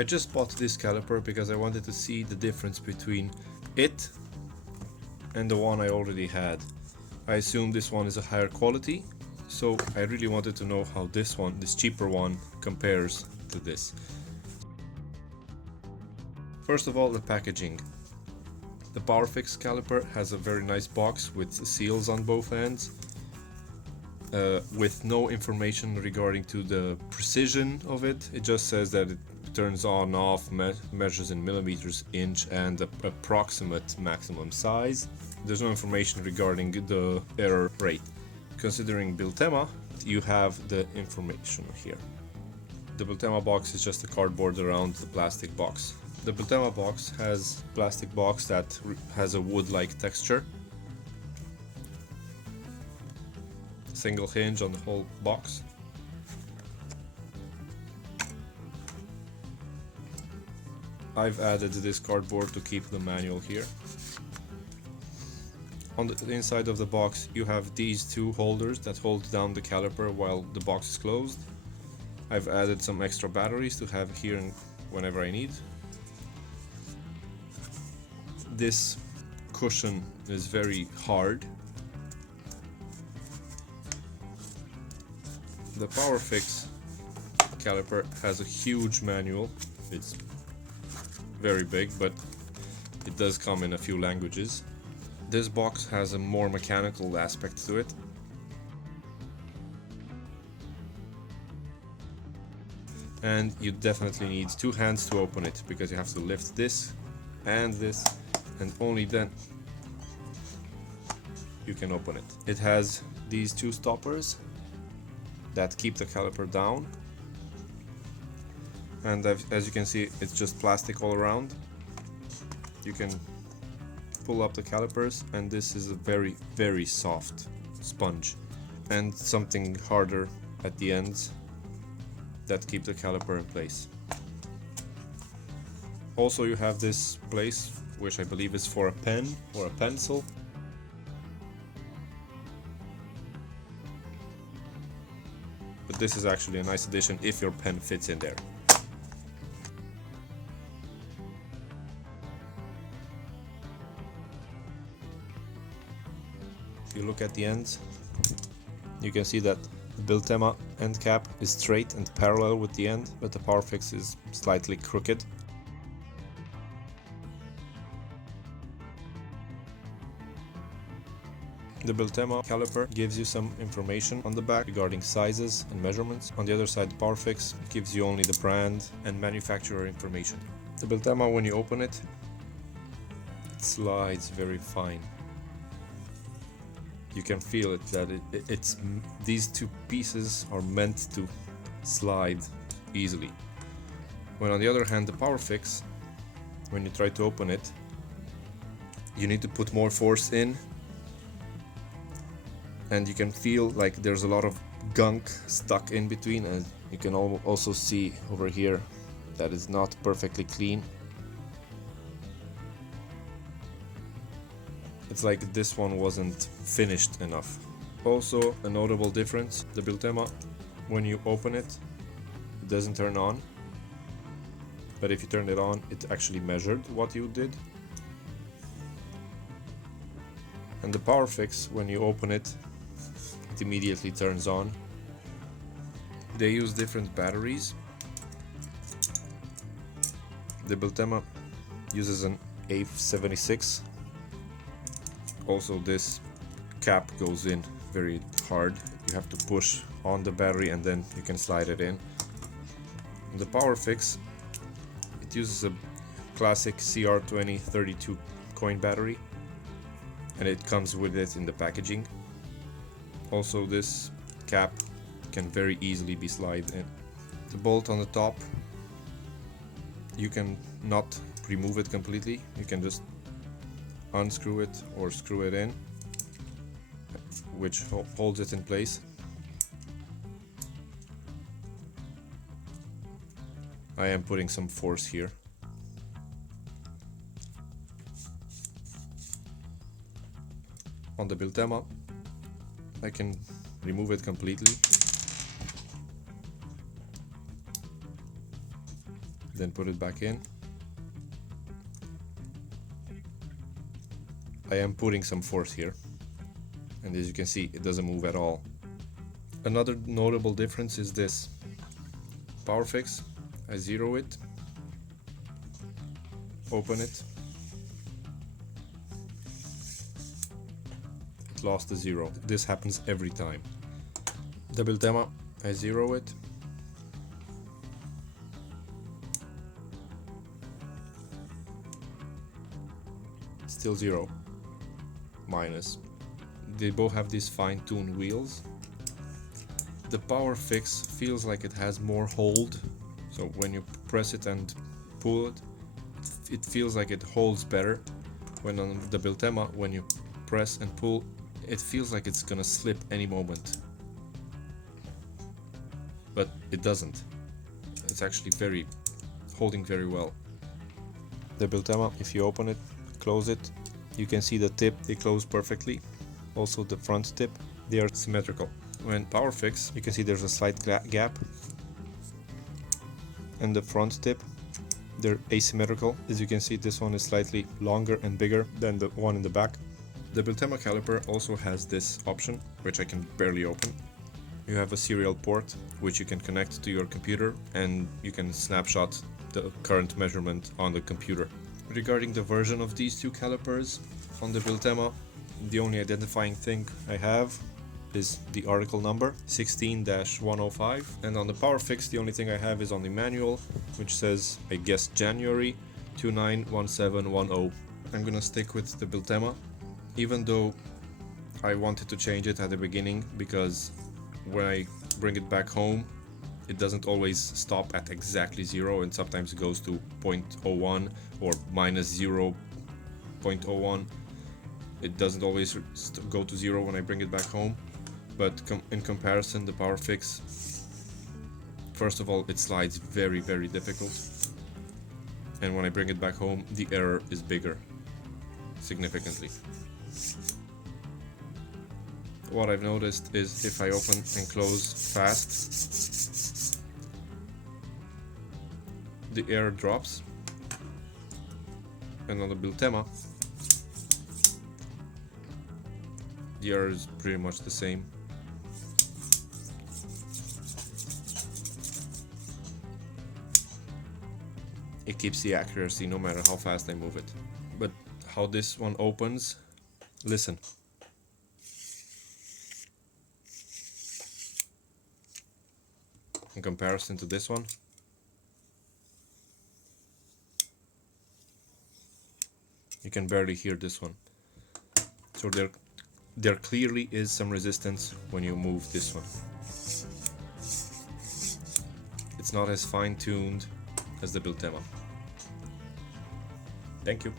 I just bought this caliper because I wanted to see the difference between it and the one I already had. I assume this one is a higher quality, so I really wanted to know how this one, this cheaper one, compares to this. First of all, the packaging. The Powerfix caliper has a very nice box with seals on both ends, with no information regarding to the precision of it. It just says that it turns on, off, measures in millimeters, inch, and the approximate maximum size. There's no information regarding the error rate. Considering Biltema, you have the information here. The Biltema box is just a cardboard around the plastic box. The Biltema box has a plastic box that has a wood-like texture. Single hinge on the whole box. I've added this cardboard to keep the manual here. On the inside of the box you have these two holders that hold down the caliper while the box is closed. I've added some extra batteries to have here whenever I need. This cushion is very hard. The Powerfix caliper has a huge manual. It's very big, but it does come in a few languages. This box has a more mechanical aspect to it. And you definitely need two hands to open it, because you have to lift this, and only then you can open it. It has these two stoppers that keep the caliper down, and as you can see, it's just plastic all around. You can pull up the calipers, and this is a very, very soft sponge, and something harder at the ends that keep the caliper in place. Also, you have this place, which I believe is for a pen or a pencil. But this is actually a nice addition if your pen fits in there. If you look at the ends, you can see that the Biltema end cap is straight and parallel with the end, but the Powerfix is slightly crooked. The Biltema caliper gives you some information on the back regarding sizes and measurements. On the other side, the Powerfix gives you only the brand and manufacturer information. The Biltema, when you open it, it slides very fine. You can feel it, that it's these two pieces are meant to slide easily. When on the other hand, the Powerfix, when you try to open it, you need to put more force in, and you can feel like there's a lot of gunk stuck in between, and you can also see over here that it's not perfectly clean. It's like this one wasn't finished enough. Also, a notable difference, the Biltema, when you open it, it doesn't turn on, but if you turn it on, it actually measured what you did. And the Powerfix, when you open it, it immediately turns on. They use different batteries. The Biltema uses an A76. Also, this cap goes in very hard. You have to push on the battery and then you can slide it in. The Powerfix, it uses a classic CR2032 coin battery, and it comes with it in the packaging. Also, this cap can very easily be slid in. The bolt on the top, you can not remove it completely. You can just unscrew it or screw it in, which holds it in place. I am putting some force here. On the Biltema, I can remove it completely. then put it back in. I am putting some force here, and as you can see, it doesn't move at all. Another notable difference is this. Powerfix, I zero it, open it, it lost the zero. This happens every time. The Biltema, I zero it, still zero, minus. They both have these fine-tuned wheels. The Powerfix feels like it has more hold, so when you press it and pull it, it feels like it holds better. When on the Biltema, when you press and pull, it feels like it's gonna slip any moment. But it doesn't. It's actually holding very well. The Biltema, if you open it, close it, you can see the tip, they close perfectly. Also the front tip, they are symmetrical. When Powerfix, you can see there's a slight gap, and the front tip, they're asymmetrical. As you can see, this one is slightly longer and bigger than the one in the back. The Biltema caliper also has this option, which I can barely open. You have a serial port, which you can connect to your computer, and you can snapshot the current measurement on the computer. Regarding the version of these two calipers, on the Biltema, the only identifying thing I have is the article number 16-105, and on the Powerfix the only thing I have is on the manual, which says, I guess, January 291710. I'm gonna stick with the Biltema, even though I wanted to change it at the beginning, because when I bring it back home it doesn't always stop at exactly 0, and sometimes it goes to 0.01 or minus 0.01. It doesn't always go to 0 when I bring it back home. But in comparison, the Powerfix, first of all, it slides very difficult, and when I bring it back home, the error is bigger, significantly. What I've noticed is if I open and close fast, the error drops, and on the Biltema, the error is pretty much the same. It keeps the accuracy no matter how fast I move it. But how this one opens, listen. In comparison to this one, you can barely hear this one. So there clearly is some resistance when you move this one. It's not as fine-tuned as the Biltema. Thank you.